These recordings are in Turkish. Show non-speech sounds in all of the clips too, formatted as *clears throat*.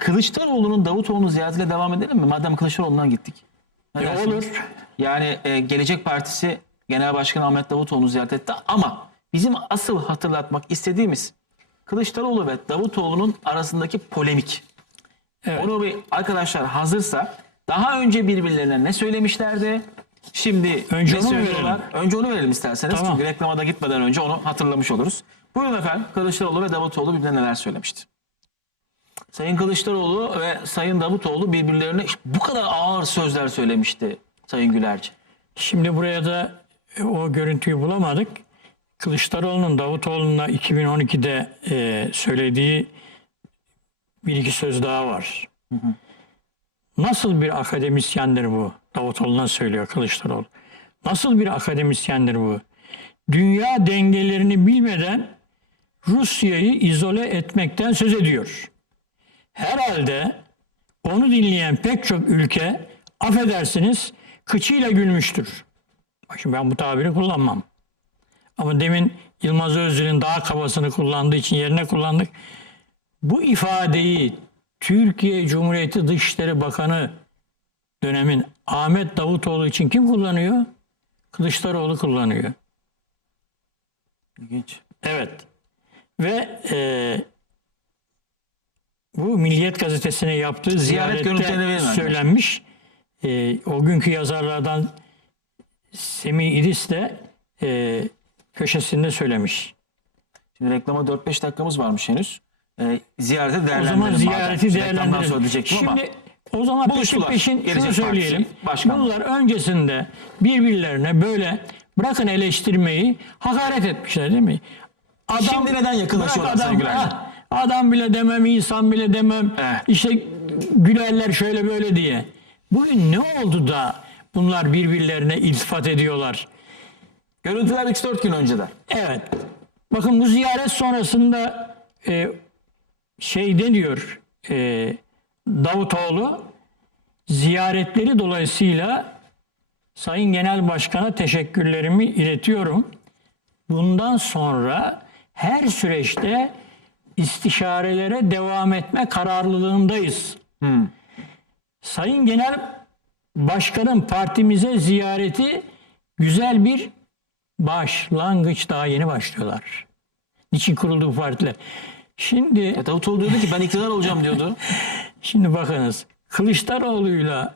Kılıçdaroğlu'nun Davutoğlu'nu ziyaretiyle devam edelim mi? Madem Kılıçdaroğlu'ndan gittik. Ne E, olur. Yani e, Gelecek Partisi Genel Başkanı Ahmet Davutoğlu'nu ziyaret etti ama bizim asıl hatırlatmak istediğimiz Kılıçdaroğlu ve Davutoğlu'nun arasındaki polemik. Evet. Onu bir arkadaşlar hazırsa daha önce birbirlerine ne söylemişlerdi? Şimdi Önce onu söylüyorlar? Önce onu verelim isterseniz. Tamam. Çünkü reklama da gitmeden önce onu hatırlamış oluruz. Buyurun efendim Kılıçdaroğlu ve Davutoğlu birbirine neler söylemişti? Sayın Kılıçdaroğlu ve Sayın Davutoğlu birbirlerine bu kadar ağır sözler söylemişti Sayın Gülerci. Şimdi buraya da e, o görüntüyü bulamadık. Kılıçdaroğlu'nun Davutoğlu'na 2012'de e, söylediği bir iki söz daha var. Nasıl bir akademisyendir bu? Davutoğlu'na söylüyor Kılıçdaroğlu. Nasıl bir akademisyendir bu? Dünya dengelerini bilmeden Rusya'yı izole etmekten söz ediyor. Herhalde onu dinleyen pek çok ülke affedersiniz kıçıyla gülmüştür. Bak şimdi ben bu tabiri kullanmam. Ama demin Yılmaz Özdil'in daha kabasını kullandığı için yerine kullandık. Bu ifadeyi Türkiye Cumhuriyeti Dışişleri Bakanı dönemin Ahmet Davutoğlu için kim kullanıyor? Kılıçdaroğlu kullanıyor. İlginç. Evet. Ve e, bu Milliyet Gazetesi'ne yaptığı Ziyaret görüntülerini söylenmiş. E, o günkü yazarlardan Semih İdis de e, köşesinde söylemiş. Şimdi reklama 4-5 dakikamız varmış henüz. Ee, ziyareti O değerlendirelim. zaman madem. ziyareti Reklamdan sonra değerlendirelim. diyecektim ama. Şimdi o zaman peşin peşin şunu söyleyelim. Partisi başkanı. Bunlar öncesinde birbirlerine böyle bırakın eleştirmeyi hakaret etmişler değil mi? Adam, Şimdi neden yakınlaşıyorlar ah, Adam bile demem, insan bile demem. İşte gülerler şöyle böyle diye. Bugün ne oldu da bunlar birbirlerine iltifat ediyorlar? Görüntüler 3-4 gün önceden. Evet. Bakın bu ziyaret sonrasında e, şey ne diyor e, Davutoğlu ziyaretleri dolayısıyla Sayın Genel Başkan'a teşekkürlerimi iletiyorum. Bundan sonra her süreçte istişarelere devam etme kararlılığındayız. Sayın Genel Başkan'ın partimize ziyareti güzel bir başlangıç daha yeni başlıyorlar. Niçin kuruldu bu partiler? Şimdi E, Davutoğlu diyordu ki ben iktidar olacağım diyordu. *laughs* şimdi bakınız Kılıçdaroğlu'yla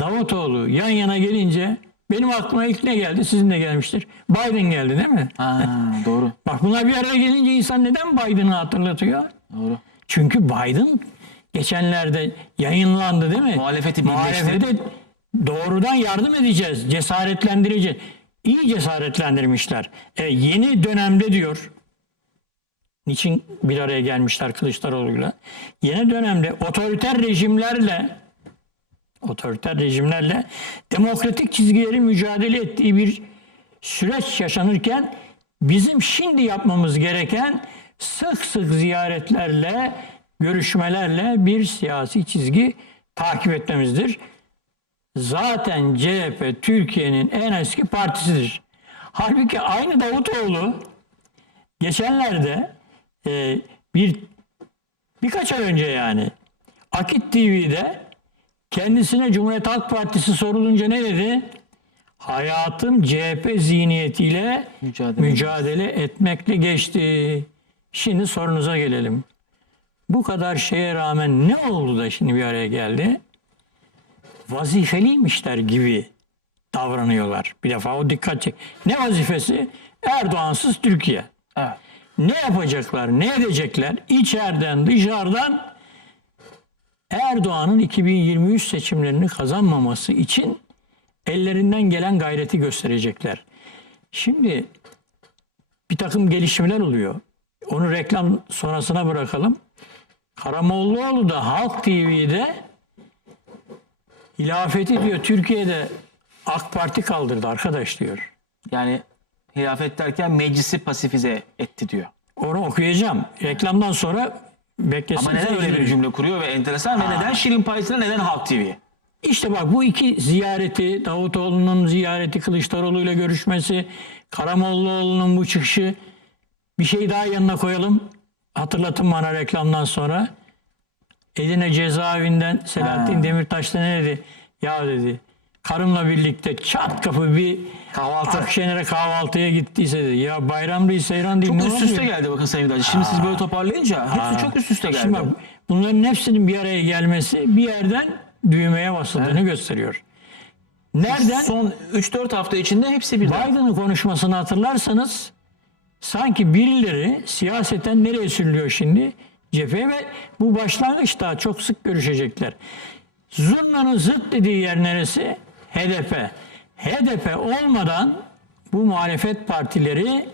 Davutoğlu yan yana gelince benim aklıma ilk ne geldi? Sizin de gelmiştir. Biden geldi değil mi? Ha, doğru. *laughs* Bak bunlar bir araya gelince insan neden Biden'ı hatırlatıyor? Doğru. Çünkü Biden geçenlerde yayınlandı değil mi? Muhalefeti birleşti. Muhalefete doğrudan yardım edeceğiz, cesaretlendireceğiz. İyi cesaretlendirmişler. E, yeni dönemde diyor, niçin bir araya gelmişler Kılıçdaroğlu'yla? Yeni dönemde otoriter rejimlerle otoriter rejimlerle demokratik çizgilerin mücadele ettiği bir süreç yaşanırken bizim şimdi yapmamız gereken sık sık ziyaretlerle, görüşmelerle bir siyasi çizgi takip etmemizdir. Zaten CHP Türkiye'nin en eski partisidir. Halbuki aynı Davutoğlu geçenlerde e, bir birkaç ay önce yani Akit TV'de kendisine Cumhuriyet Halk Partisi sorulunca ne dedi? Hayatım CHP zihniyetiyle Mücadele. mücadele, etmekle geçti. Şimdi sorunuza gelelim. Bu kadar şeye rağmen ne oldu da şimdi bir araya geldi? Vazifeliymişler gibi davranıyorlar. Bir defa o dikkat çek. Ne vazifesi? Erdoğansız Türkiye. Evet. Ne yapacaklar, ne edecekler? İçeriden, dışarıdan Erdoğan'ın 2023 seçimlerini kazanmaması için ellerinden gelen gayreti gösterecekler. Şimdi bir takım gelişmeler oluyor. Onu reklam sonrasına bırakalım. Karamollaoğlu da Halk TV'de hilafeti diyor Türkiye'de AK Parti kaldırdı arkadaş diyor. Yani hilafet derken meclisi pasifize etti diyor. Onu okuyacağım. Reklamdan sonra beklesin. Ama neden öyle bir cümle kuruyor ve enteresan ve neden Şirin Partisi'ne neden Halk TV? İşte bak bu iki ziyareti, Davutoğlu'nun ziyareti, Kılıçdaroğlu ile görüşmesi, Karamollaoğlu'nun bu çıkışı bir şey daha yanına koyalım. Hatırlatın bana reklamdan sonra. Edirne cezaevinden Selahattin Ha. Demirtaş da ne dedi? Ya dedi karımla birlikte çat kapı bir Kahvaltı. Akşener'e kahvaltıya gittiyse dedi. Ya bayram değil seyran değil Çok ne üst oluyor? üste geldi bakın Sayın Hacı. Şimdi siz böyle toparlayınca hepsi çok üst üste geldi. Şimdi bak, bunların hepsinin bir araya gelmesi bir yerden düğmeye basıldığını gösteriyor. Nereden? Son 3-4 hafta içinde hepsi birden. Biden'ın konuşmasını hatırlarsanız sanki birileri siyaseten nereye sürülüyor şimdi? Cepheye ve bu başlangıç daha çok sık görüşecekler. Zurna'nın zıt dediği yer neresi? HDP. HDP olmadan bu muhalefet partileri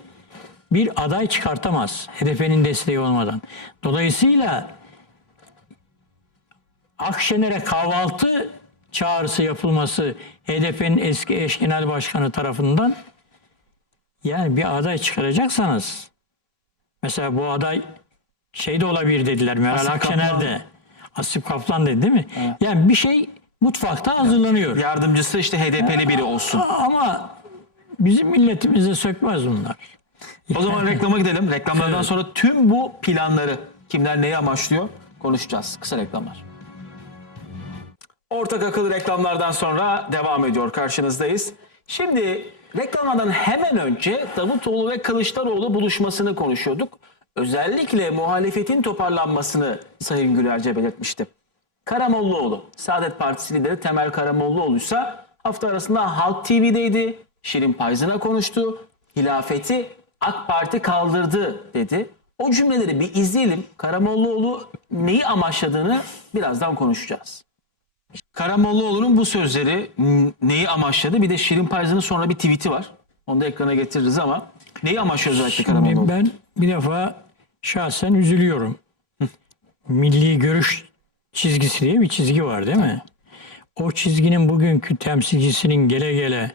bir aday çıkartamaz. HDP'nin desteği olmadan. Dolayısıyla Akşener'e kahvaltı çağrısı yapılması HDP'nin eski eş genel başkanı tarafından yani bir aday çıkaracaksanız mesela bu aday şey de olabilir dediler Meral Asif Akşener de Asif Kaplan dedi değil mi? Yani bir şey mutfakta hazırlanıyor. Yardımcısı işte HDP'li biri olsun. Ama bizim milletimize sökmez bunlar. O zaman reklama gidelim. Reklamlardan sonra tüm bu planları kimler neyi amaçlıyor konuşacağız. Kısa reklamlar. Ortak akıl reklamlardan sonra devam ediyor. Karşınızdayız. Şimdi reklamlardan hemen önce Davutoğlu ve Kılıçdaroğlu buluşmasını konuşuyorduk. Özellikle muhalefetin toparlanmasını Sayın Gülerce belirtmişti. Karamollaoğlu, Saadet Partisi lideri Temel Karamollaoğlu ise hafta arasında Halk TV'deydi. Şirin Payzın'a konuştu. Hilafeti AK Parti kaldırdı dedi. O cümleleri bir izleyelim. Karamollaoğlu neyi amaçladığını birazdan konuşacağız. Karamollaoğlu'nun bu sözleri neyi amaçladı? Bir de Şirin Payzın'ın sonra bir tweet'i var. Onu da ekrana getiririz ama neyi amaçlıyor özellikle Karamollaoğlu? Ben bir defa şahsen üzülüyorum. Milli görüş çizgisi diye bir çizgi var değil mi? O çizginin bugünkü temsilcisinin gele gele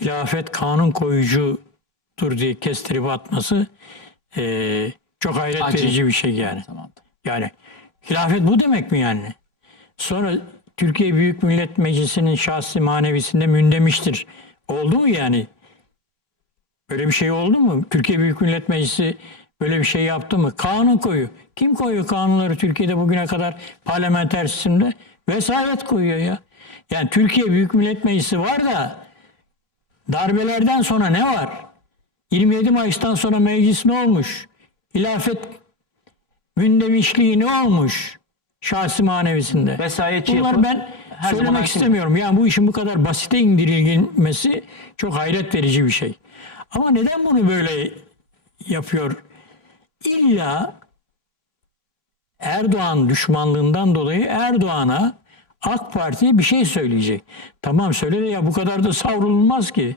hilafet kanun koyucudur diye kestirip atması eee, çok hayret Acı. verici bir şey yani. Tamam. Yani hilafet bu demek mi yani? Sonra Türkiye Büyük Millet Meclisi'nin şahsi manevisinde mündemiştir. Oldu mu yani? Böyle bir şey oldu mu? Türkiye Büyük Millet Meclisi böyle bir şey yaptı mı? Kanun koyuyor. Kim koyuyor kanunları Türkiye'de bugüne kadar parlamenter sistemde? Vesayet koyuyor ya. Yani Türkiye Büyük Millet Meclisi var da darbelerden sonra ne var? 27 Mayıs'tan sonra meclis ne olmuş? Hilafet mündemişliği ne olmuş? Şahsi manevisinde. Vesayetçi Bunları yapı ben her söylemek istemiyorum. Yani bu işin bu kadar basite indirilmesi çok hayret verici bir şey. Ama neden bunu böyle yapıyor? İlla Erdoğan düşmanlığından dolayı Erdoğan'a AK Parti'ye bir şey söyleyecek. Tamam söyle de ya bu kadar da savrulmaz ki.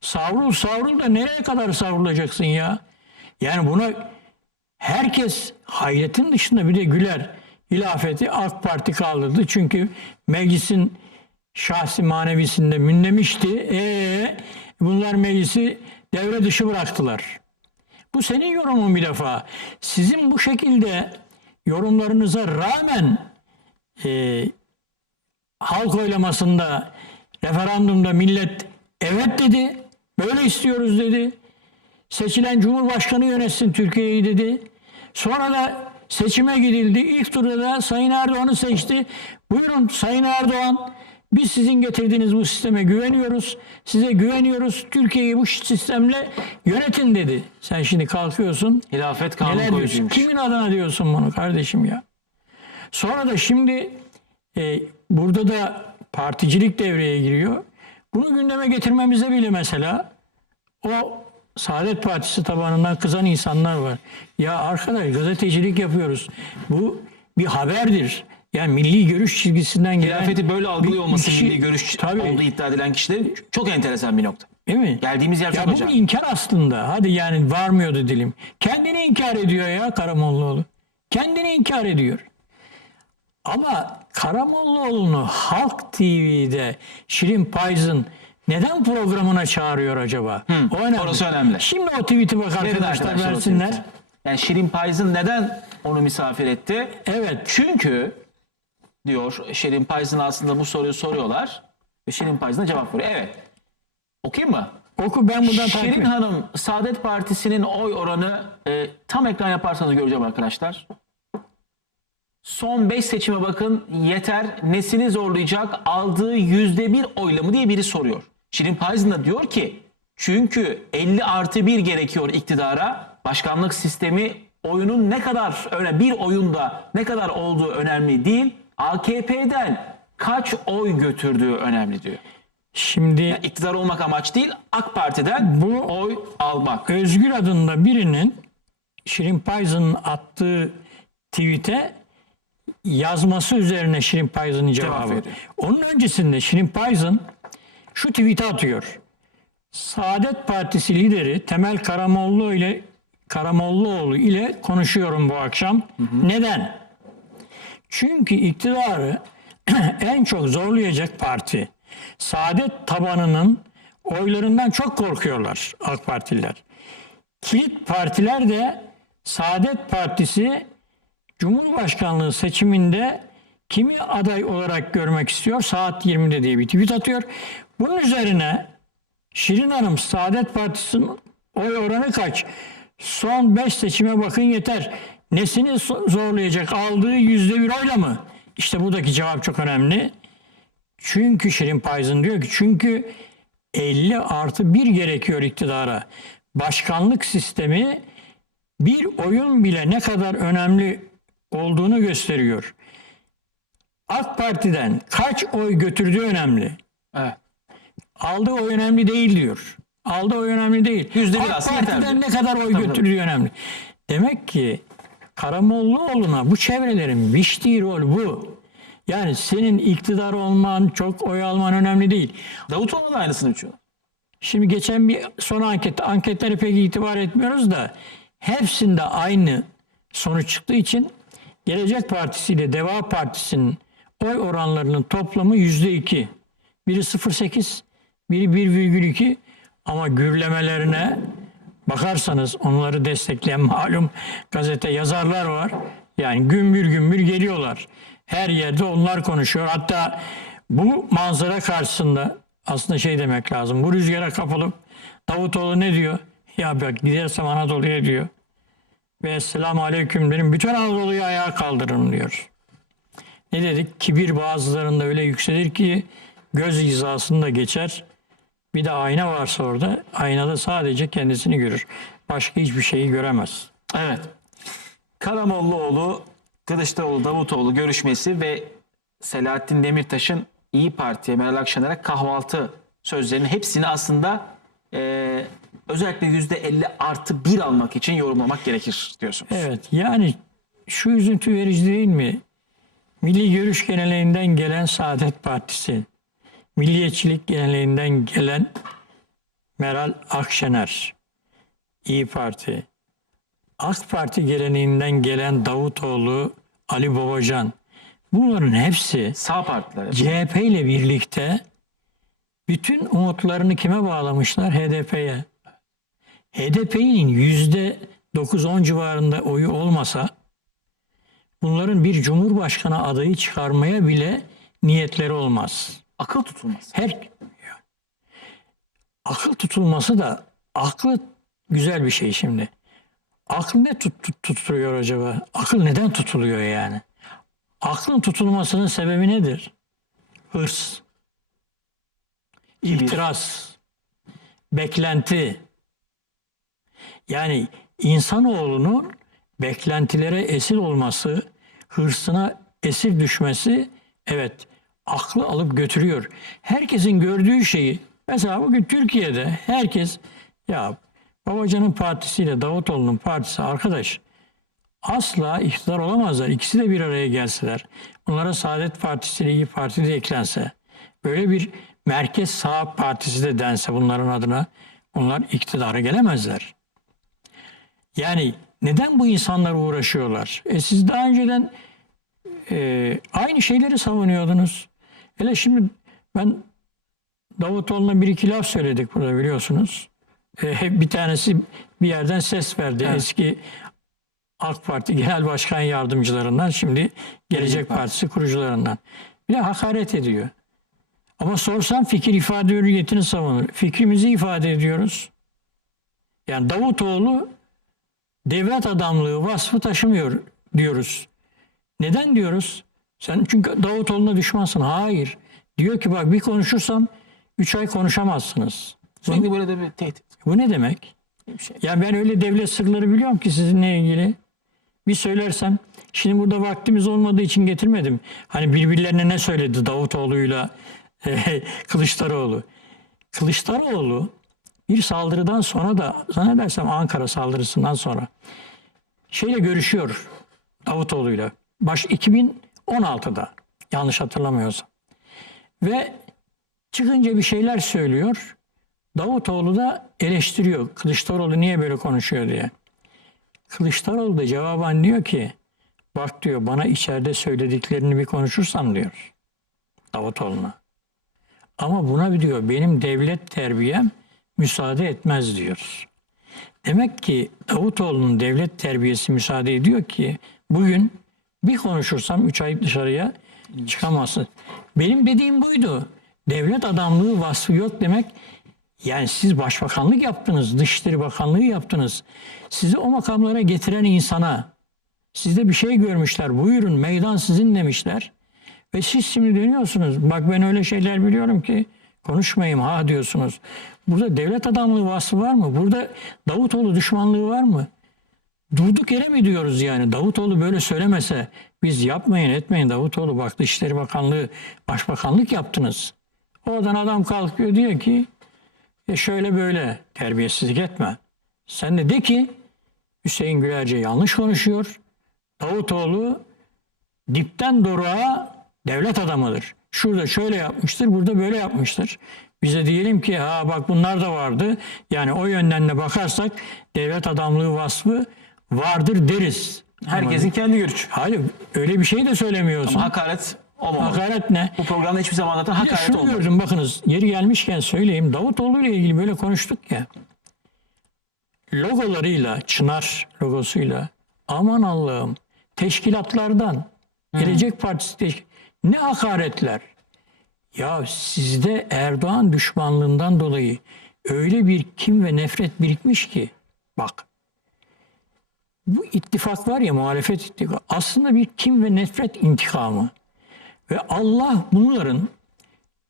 Savrul savrul da nereye kadar savrulacaksın ya? Yani buna herkes hayretin dışında bir de güler. Hilafeti AK Parti kaldırdı. Çünkü meclisin şahsi manevisinde münlemişti. Ee, bunlar meclisi devre dışı bıraktılar. Bu senin yorumun bir defa. Sizin bu şekilde yorumlarınıza rağmen e, halk oylamasında, referandumda millet evet dedi, böyle istiyoruz dedi. Seçilen Cumhurbaşkanı yönetsin Türkiye'yi dedi. Sonra da seçime gidildi. İlk turda da Sayın Erdoğan'ı seçti. Buyurun Sayın Erdoğan biz sizin getirdiğiniz bu sisteme güveniyoruz. Size güveniyoruz. Türkiye'yi bu sistemle yönetin dedi. Sen şimdi kalkıyorsun. Hilafet kanun Neler diyorsun? koyucuymuş. Kimin adına diyorsun bunu kardeşim ya? Sonra da şimdi e, burada da particilik devreye giriyor. Bunu gündeme getirmemize bile mesela o Saadet Partisi tabanından kızan insanlar var. Ya arkadaş gazetecilik yapıyoruz. Bu bir haberdir. Yani milli görüş çizgisinden gelen Hilafeti böyle algılıyor olması kişi- milli görüş Tabii. olduğu iddia edilen kişilerin çok enteresan bir nokta. Değil mi? Geldiğimiz yer Ya çok bu acayip. bir inkar aslında. Hadi yani varmıyordu dilim. Kendini inkar ediyor ya Karamollaoğlu. Kendini inkar ediyor. Ama Karamollaoğlu'nu Halk TV'de Şirin Payz'ın neden programına çağırıyor acaba? o önemli. orası önemli. Şimdi o tweet'i bak arkadaşlar versinler. Yani Şirin Payzın neden onu misafir etti? Evet. Çünkü diyor Şirin Payzın aslında bu soruyu soruyorlar. Ve Şirin Payzın cevap veriyor. Evet. Okuyayım mı? Oku ben buradan takip Şirin. Hanım Saadet Partisi'nin oy oranı e, tam ekran yaparsanız göreceğim arkadaşlar. Son 5 seçime bakın yeter nesini zorlayacak aldığı yüzde bir oyla mı diye biri soruyor. Şirin Payzın da diyor ki çünkü 50 artı 1 gerekiyor iktidara başkanlık sistemi oyunun ne kadar öyle bir oyunda ne kadar olduğu önemli değil AKP'den kaç oy götürdüğü önemli diyor. Şimdi İktidar olmak amaç değil AK Parti'den Bu- oy almak. Özgür adında birinin Şirin Payzın'ın attığı tweet'e yazması üzerine Şirin Payzın'ın cevabı. veriyor. Onun öncesinde Şirin Payzın şu tweet'i atıyor. Saadet Partisi lideri Temel Karamollaoğlu ile Karamollaoğlu ile konuşuyorum bu akşam. Neden? Çünkü iktidarı *clears throat* en çok zorlayacak parti. Saadet tabanının oylarından çok korkuyorlar AK Partililer. Kilit partiler de Saadet Partisi Cumhurbaşkanlığı seçiminde kimi aday olarak görmek istiyor? Saat 20'de diye bir tweet atıyor. Bunun üzerine Şirin Hanım Saadet Partisi'nin oy oranı kaç? Son 5 seçime bakın yeter. Nesini zorlayacak? Aldığı yüzde bir oyla mı? İşte buradaki cevap çok önemli. Çünkü Şirin Payzın diyor ki çünkü 50 artı 1 gerekiyor iktidara. Başkanlık sistemi bir oyun bile ne kadar önemli olduğunu gösteriyor. AK Parti'den kaç oy götürdüğü önemli. Evet. Aldığı oy önemli değil diyor. Aldığı oy önemli değil. Yüzde bir AK alsın yeter Parti'den diyor. ne kadar oy Tabii, götürdüğü önemli. Demek ki Karamollaoğlu'na bu çevrelerin biçtiği rol bu. Yani senin iktidar olman, çok oy alman önemli değil. Davutoğlu da aynısını biçiyor. Şimdi geçen bir son anket, anketlere pek itibar etmiyoruz da hepsinde aynı sonuç çıktığı için Gelecek Partisi ile Deva Partisi'nin oy oranlarının toplamı yüzde iki. Biri 0.8, biri 1,2 ama gürlemelerine bakarsanız onları destekleyen malum gazete yazarlar var. Yani gümbür gümbür geliyorlar. Her yerde onlar konuşuyor. Hatta bu manzara karşısında aslında şey demek lazım. Bu rüzgara kapılıp Davutoğlu ne diyor? Ya bak gidersem Anadolu'ya diyor. Ve Esselamu Aleyküm derim. Bütün Anadolu'yu ayağa kaldırırım diyor. Ne dedik? Kibir bazılarında öyle yükselir ki göz hizasında geçer. Bir de ayna varsa orada aynada sadece kendisini görür. Başka hiçbir şeyi göremez. Evet. Karamollaoğlu, Kılıçdaroğlu, Davutoğlu görüşmesi ve Selahattin Demirtaş'ın İyi Parti'ye, Meral Akşener'e kahvaltı sözlerinin hepsini aslında eee, özellikle yüzde 50 artı 1 almak için yorumlamak gerekir diyorsunuz. Evet yani şu üzüntü verici değil mi? Milli Görüş Geleneğinden gelen Saadet Partisi, Milliyetçilik Geleneğinden gelen Meral Akşener, İyi Parti, AK Parti geleneğinden gelen Davutoğlu, Ali Babacan. Bunların hepsi Sağ partiler. CHP ile birlikte bütün umutlarını kime bağlamışlar? HDP'ye. HDP'nin yüzde 9-10 civarında oyu olmasa bunların bir cumhurbaşkanı adayı çıkarmaya bile niyetleri olmaz. Akıl tutulmaz. Her akıl tutulması da aklı güzel bir şey şimdi. Akıl ne tut, tut- tutturuyor acaba? Akıl neden tutuluyor yani? Aklın tutulmasının sebebi nedir? Hırs, İtiraz, beklenti. Yani insanoğlunun beklentilere esir olması, hırsına esir düşmesi evet aklı alıp götürüyor. Herkesin gördüğü şeyi mesela bugün Türkiye'de herkes ya Babacan'ın partisiyle Davutoğlu'nun partisi arkadaş asla iktidar olamazlar. İkisi de bir araya gelseler. Bunlara Saadet Partisi ile İyi Parti de eklense. Böyle bir merkez sağ partisi de dense bunların adına bunlar iktidara gelemezler. Yani neden bu insanlar uğraşıyorlar? E siz daha önceden e, aynı şeyleri savunuyordunuz. Hele şimdi ben Davutoğlu'na bir iki laf söyledik burada biliyorsunuz. E, bir tanesi bir yerden ses verdi. Evet. Eski AK Parti Genel Başkan Yardımcılarından şimdi Gelecek Partisi kurucularından. Bir de hakaret ediyor. Ama sorsan fikir ifade hürriyetini savunur. Fikrimizi ifade ediyoruz. Yani Davutoğlu devlet adamlığı vasfı taşımıyor diyoruz. Neden diyoruz? Sen çünkü Davutoğlu'na düşmansın. Hayır. Diyor ki bak bir konuşursam 3 ay konuşamazsınız. Sürekli böyle de bir tehdit. Bu ne demek? Şey. Ya ben öyle devlet sırları biliyorum ki sizinle ilgili. Bir söylersem şimdi burada vaktimiz olmadığı için getirmedim. Hani birbirlerine ne söyledi Davutoğlu'yla *laughs* e, Kılıçdaroğlu. Kılıçdaroğlu bir saldırıdan sonra da zannedersem Ankara saldırısından sonra şeyle görüşüyor Davutoğlu'yla. Baş 2016'da yanlış hatırlamıyorsam. Ve çıkınca bir şeyler söylüyor. Davutoğlu da eleştiriyor. Kılıçdaroğlu niye böyle konuşuyor diye. Kılıçdaroğlu da cevaben diyor ki bak diyor bana içeride söylediklerini bir konuşursam diyor Davutoğlu'na. Ama buna bir diyor benim devlet terbiyem müsaade etmez diyor. Demek ki Davutoğlu'nun devlet terbiyesi müsaade ediyor ki bugün bir konuşursam 3 ay dışarıya çıkamazsın. Benim dediğim buydu. Devlet adamlığı vasfı yok demek yani siz başbakanlık yaptınız, Dışişleri Bakanlığı yaptınız. Sizi o makamlara getiren insana sizde bir şey görmüşler. Buyurun meydan sizin demişler. Ve siz şimdi dönüyorsunuz. Bak ben öyle şeyler biliyorum ki konuşmayayım ha diyorsunuz. Burada devlet adamlığı vasfı var mı? Burada Davutoğlu düşmanlığı var mı? Durduk yere mi diyoruz yani? Davutoğlu böyle söylemese biz yapmayın etmeyin Davutoğlu bak Dışişleri Bakanlığı Başbakanlık yaptınız. Oradan adam kalkıyor diyor ki e şöyle böyle terbiyesizlik etme. Sen de de ki Hüseyin Gülerce yanlış konuşuyor. Davutoğlu dipten doruğa devlet adamıdır. Şurada şöyle yapmıştır, burada böyle yapmıştır. Bize diyelim ki ha bak bunlar da vardı. Yani o yönden de bakarsak devlet adamlığı vasfı vardır deriz. Herkesin kendi görüşü. Hayır öyle bir şey de söylemiyorsun. Hakaret olmamalı. Hakaret ne? Bu programda hiçbir zaman zaten hakaret şunu olmadı. gördüm bakınız yeri gelmişken söyleyeyim. Davutoğlu ile ilgili böyle konuştuk ya. Logolarıyla, Çınar logosuyla aman Allah'ım teşkilatlardan Gelecek Partisi teşk- ne hakaretler. Ya sizde Erdoğan düşmanlığından dolayı öyle bir kim ve nefret birikmiş ki bak bu ittifak var ya muhalefet ittifakı aslında bir kim ve nefret intikamı. Ve Allah bunların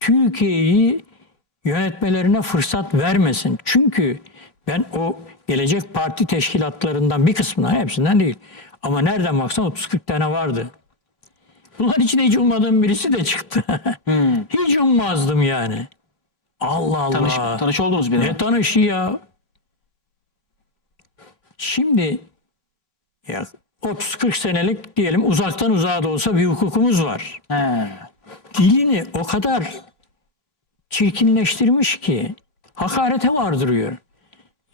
Türkiye'yi yönetmelerine fırsat vermesin. Çünkü ben o gelecek parti teşkilatlarından bir kısmına hepsinden değil. Ama nereden baksan 30-40 tane vardı. Bunların içinde hiç ummadığım birisi de çıktı. *laughs* hiç ummazdım yani. Allah Allah. Tanış, tanış oldunuz bir Ne tanışı ya? Şimdi ya 30-40 senelik diyelim uzaktan uzağa da olsa bir hukukumuz var. He. Dilini o kadar çirkinleştirmiş ki hakarete vardırıyor.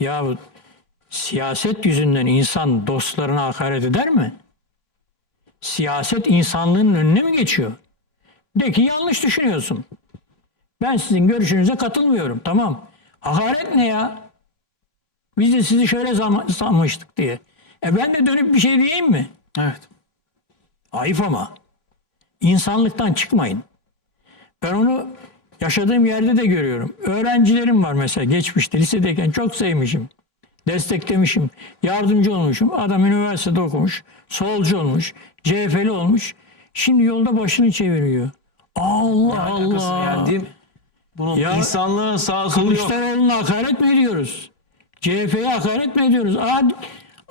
Ya siyaset yüzünden insan dostlarına hakaret eder mi? Siyaset insanlığın önüne mi geçiyor? De ki yanlış düşünüyorsun. Ben sizin görüşünüze katılmıyorum. Tamam. Hakaret ne ya? Biz de sizi şöyle sanmıştık diye. E ben de dönüp bir şey diyeyim mi? Evet. Ayıp ama. İnsanlıktan çıkmayın. Ben onu yaşadığım yerde de görüyorum. Öğrencilerim var mesela geçmişte lisedeyken çok sevmişim. Desteklemişim. Yardımcı olmuşum. Adam üniversitede okumuş. Solcu olmuş. CHP'li olmuş. Şimdi yolda başını çeviriyor. Allah Allah. Yani değil mi? Bunun Ya- insanlığın sağ solu yok. Kılıçdaroğlu'na hakaret mi ediyoruz? CHP'ye hakaret mi ediyoruz? Aa,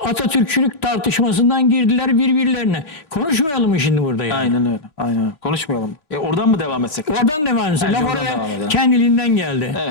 Atatürkçülük tartışmasından girdiler birbirlerine. Konuşmayalım mı şimdi burada yani? Aynen öyle. Aynen. Konuşmayalım. E oradan mı devam etsek? Oradan devam. Bence Laf oraya kendiliğinden geldi.